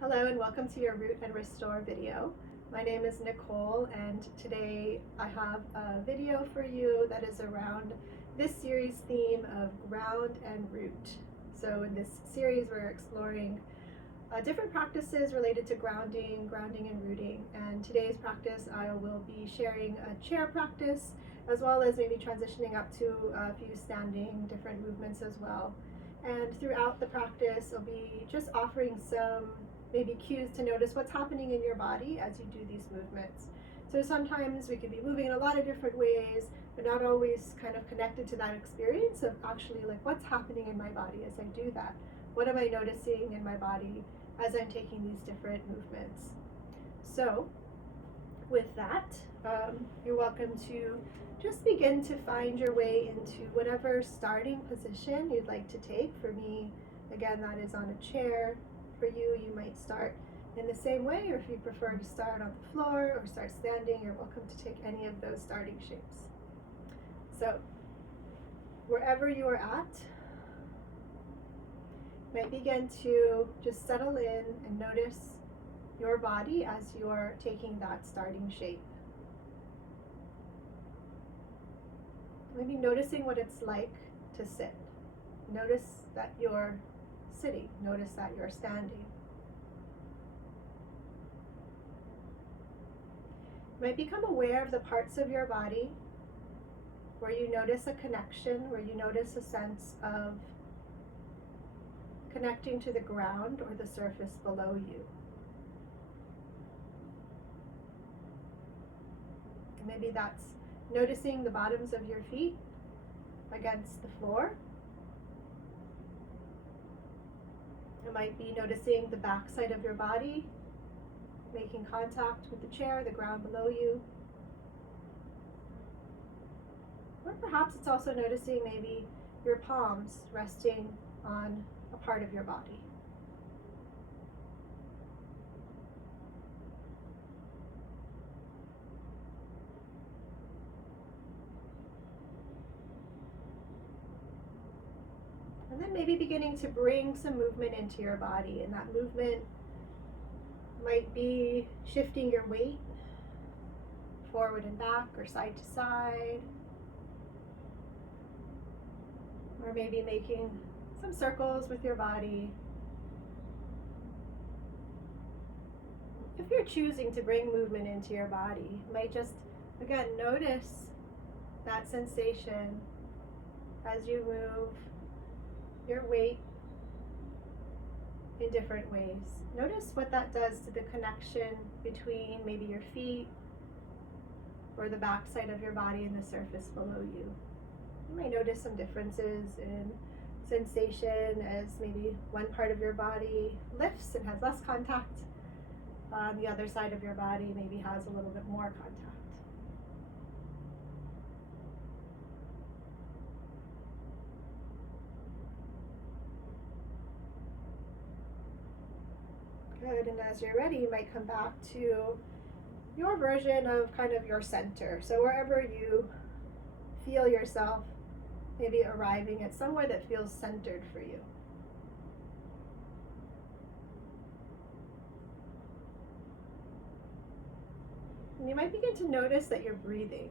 Hello and welcome to your Root and Restore video. My name is Nicole and today I have a video for you that is around this series theme of ground and root. So in this series we're exploring different practices related to grounding and rooting, and today's practice I will be sharing a chair practice as well as maybe transitioning up to a few standing different movements as well. And throughout the practice I'll be just offering some maybe cues to notice what's happening in your body as you do these movements. So sometimes we could be moving in a lot of different ways, but not always kind of connected to that experience of actually like what's happening in my body as I do that. What am I noticing in my body as I'm taking these different movements? So with that, you're welcome to just begin to find your way into whatever starting position you'd like to take. For me, again, that is on a chair. For you, you might start in the same way, or if you prefer to start on the floor or start standing, you're welcome to take any of those starting shapes. So wherever you are at, you might begin to just settle in and notice your body as you're taking that starting shape. Maybe noticing what it's like to sit. Notice that you're sitting. Notice that you're standing. You might become aware of the parts of your body where you notice a connection, where you notice a sense of connecting to the ground or the surface below you. Maybe that's noticing the bottoms of your feet against the floor. It might be noticing the back side of your body, making contact with the chair, the ground below you. Or perhaps it's also noticing maybe your palms resting on a part of your body. And then maybe beginning to bring some movement into your body, and that movement might be shifting your weight forward and back or side to side, or maybe making some circles with your body. If you're choosing to bring movement into your body, you might just, again, notice that sensation as you move your weight in different ways. Notice what that does to the connection between maybe your feet or the back side of your body and the surface below you. You might notice some differences in sensation as maybe one part of your body lifts and has less contact. The other side of your body maybe has a little bit more contact. Good, and as you're ready, you might come back to your version of kind of your center. So wherever you feel yourself maybe arriving at somewhere that feels centered for you. And you might begin to notice that you're breathing.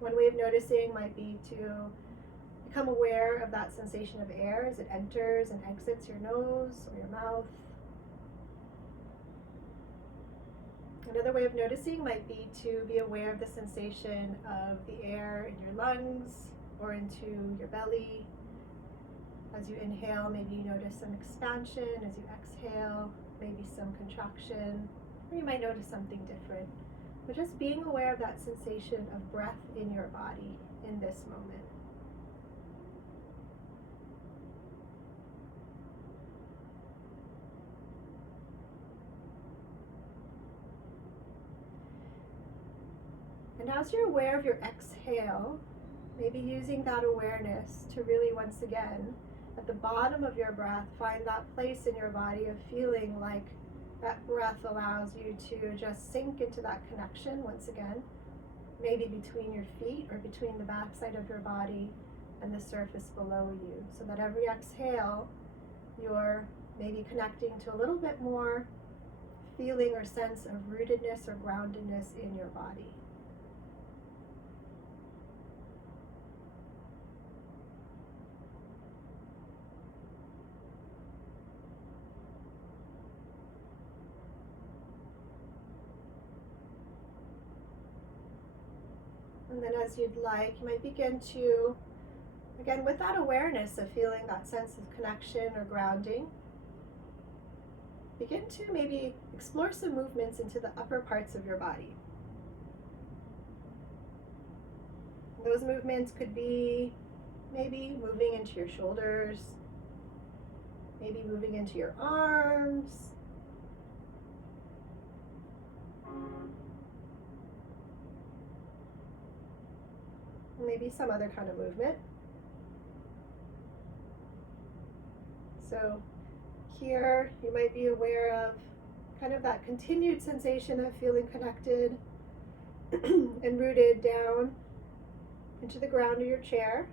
One way of noticing might be to become aware of that sensation of air as it enters and exits your nose or your mouth. Another way of noticing might be to be aware of the sensation of the air in your lungs or into your belly. As you inhale, maybe you notice some expansion. As you exhale, maybe some contraction, or you might notice something different. But just being aware of that sensation of breath in your body in this moment. And as you're aware of your exhale, maybe using that awareness to really, once again, at the bottom of your breath, find that place in your body of feeling like that breath allows you to just sink into that connection once again, maybe between your feet or between the back side of your body and the surface below you, so that every exhale, you're maybe connecting to a little bit more feeling or sense of rootedness or groundedness in your body. And then as you'd like, you might begin to, again, with that awareness of feeling that sense of connection or grounding, begin to maybe explore some movements into the upper parts of your body. Those movements could be maybe moving into your shoulders, maybe moving into your arms, maybe some other kind of movement. So here you might be aware of kind of that continued sensation of feeling connected and rooted down into the ground of your chair.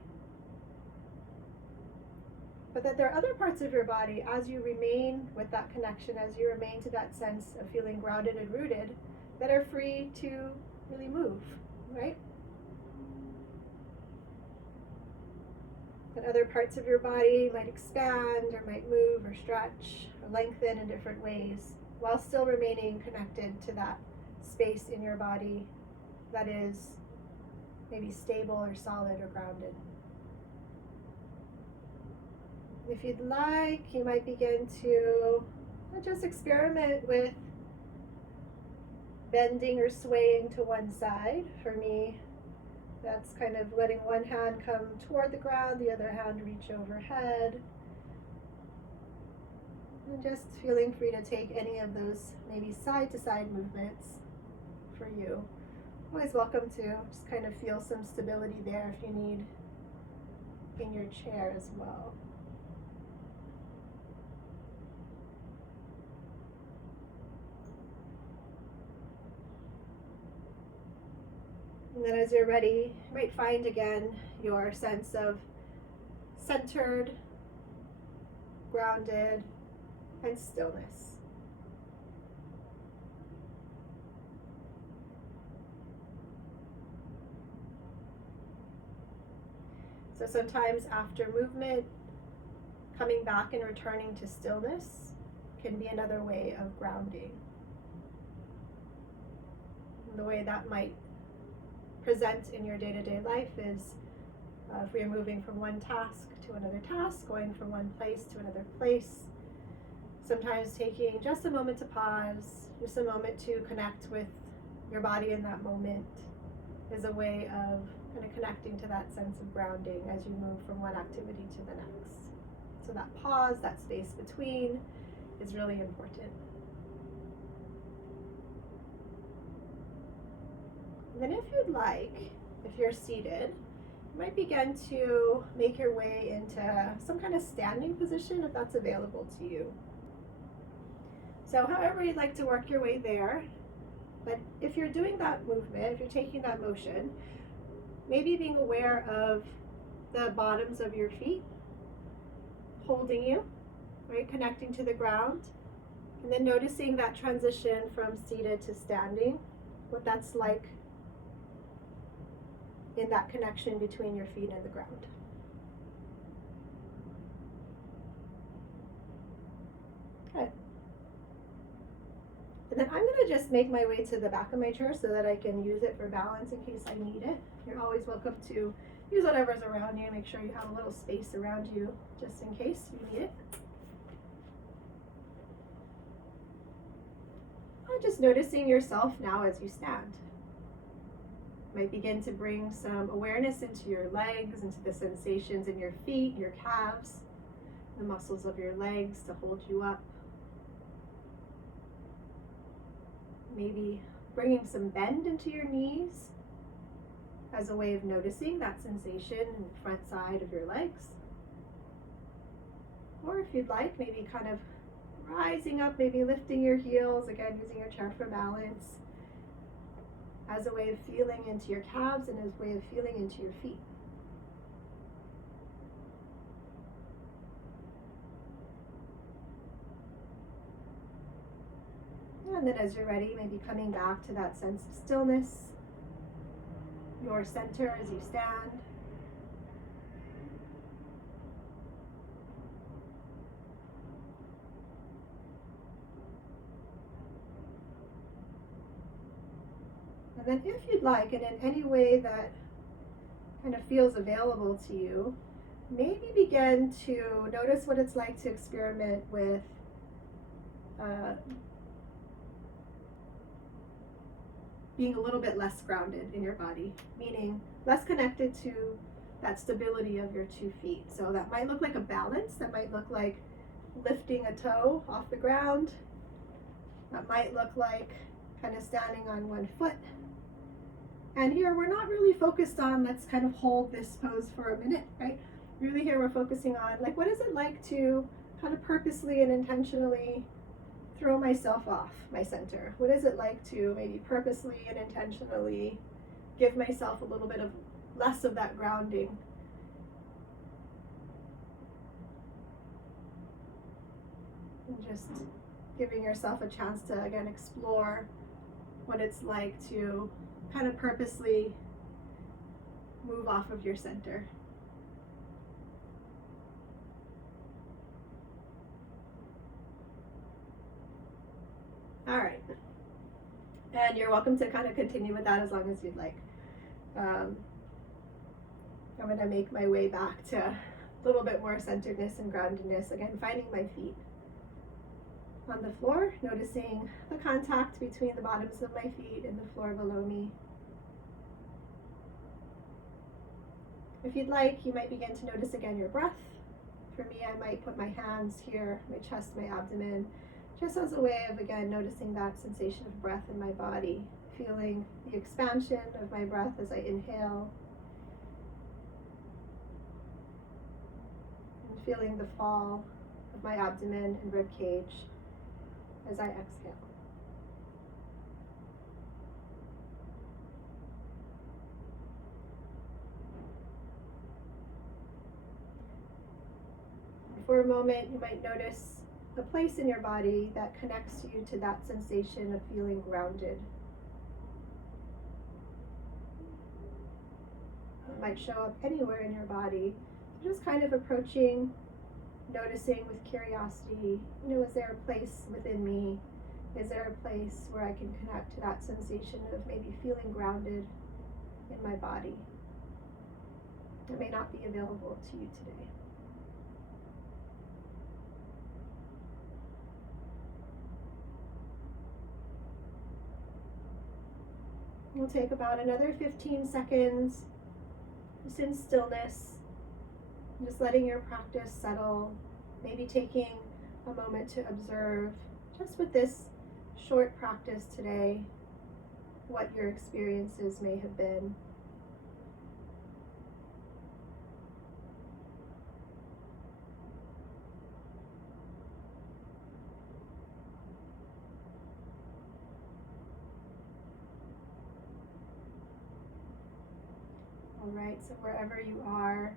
But that there are other parts of your body, as you remain with that connection, as you remain to that sense of feeling grounded and rooted, that are free to really move, right? And other parts of your body might expand or might move or stretch or lengthen in different ways while still remaining connected to that space in your body that is maybe stable or solid or grounded. If you'd like, you might begin to just experiment with bending or swaying to one side. For me, that's kind of letting one hand come toward the ground, the other hand reach overhead. And just feeling free to take any of those maybe side-to-side movements for you. Always welcome to just kind of feel some stability there if you need in your chair as well. And then as you're ready, you might find again your sense of centered, grounded, and stillness. So sometimes after movement, coming back and returning to stillness can be another way of grounding. And the way that might present in your day-to-day life is if we are moving from one task to another task, going from one place to another place, sometimes taking just a moment to pause, just a moment to connect with your body in that moment is a way of kind of connecting to that sense of grounding as you move from one activity to the next. So that pause, that space between is really important. And then if you'd like, if you're seated, you might begin to make your way into some kind of standing position if that's available to you. So however you'd like to work your way there, but if you're doing that movement, if you're taking that motion, maybe being aware of the bottoms of your feet holding you, right, connecting to the ground, and then noticing that transition from seated to standing, what that's like in that connection between your feet and the ground. Okay. And then I'm going to just make my way to the back of my chair so that I can use it for balance in case I need it. You're always welcome to use whatever's around you. Make sure you have a little space around you just in case you need it. And just noticing yourself now as you stand. Might begin to bring some awareness into your legs, into the sensations in your feet, your calves, the muscles of your legs to hold you up. Maybe bringing some bend into your knees as a way of noticing that sensation in the front side of your legs. Or if you'd like, maybe kind of rising up, maybe lifting your heels, again using your chair for balance, as a way of feeling into your calves and as a way of feeling into your feet. And then as you're ready, maybe coming back to that sense of stillness, your center as you stand. And then if you'd like, and in any way that kind of feels available to you, maybe begin to notice what it's like to experiment with being a little bit less grounded in your body, meaning less connected to that stability of your 2 feet. So that might look like a balance, that might look like lifting a toe off the ground, that might look like kind of standing on 1 foot. And here we're not really focused on, let's kind of hold this pose for a minute, right? Really here we're focusing on, like, what is it like to kind of purposely and intentionally throw myself off my center? What is it like to maybe purposely and intentionally give myself a little bit of less of that grounding? And just giving yourself a chance to, again, explore what it's like to kind of purposely move off of your center. All right. And you're welcome to kind of continue with that as long as you'd like. I'm going to make my way back to a little bit more centeredness and groundedness. Again, finding my feet on the floor, noticing the contact between the bottoms of my feet and the floor below me. If you'd like, you might begin to notice again your breath. For me, I might put my hands here, my chest, my abdomen, just as a way of, again, noticing that sensation of breath in my body, feeling the expansion of my breath as I inhale, and feeling the fall of my abdomen and rib cage as I exhale. For a moment, you might notice a place in your body that connects you to that sensation of feeling grounded. It might show up anywhere in your body. So just kind of approaching, noticing with curiosity, is there a place within me? Is there a place where I can connect to that sensation of maybe feeling grounded in my body? It may not be available to you today. We'll take about another 15 seconds just in stillness, just letting your practice settle, maybe taking a moment to observe, just with this short practice today, what your experiences may have been. All right, so wherever you are,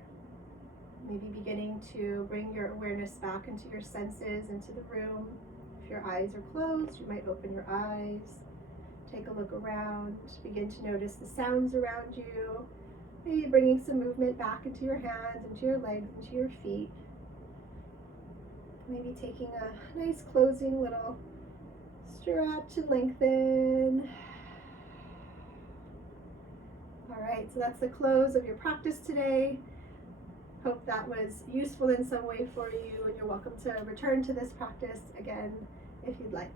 maybe beginning to bring your awareness back into your senses, into the room. If your eyes are closed, you might open your eyes, take a look around, begin to notice the sounds around you, maybe bringing some movement back into your hands, into your legs, into your feet. Maybe taking a nice closing little stretch and lengthen. All right, so that's the close of your practice today. Hope that was useful in some way for you, and you're welcome to return to this practice again if you'd like.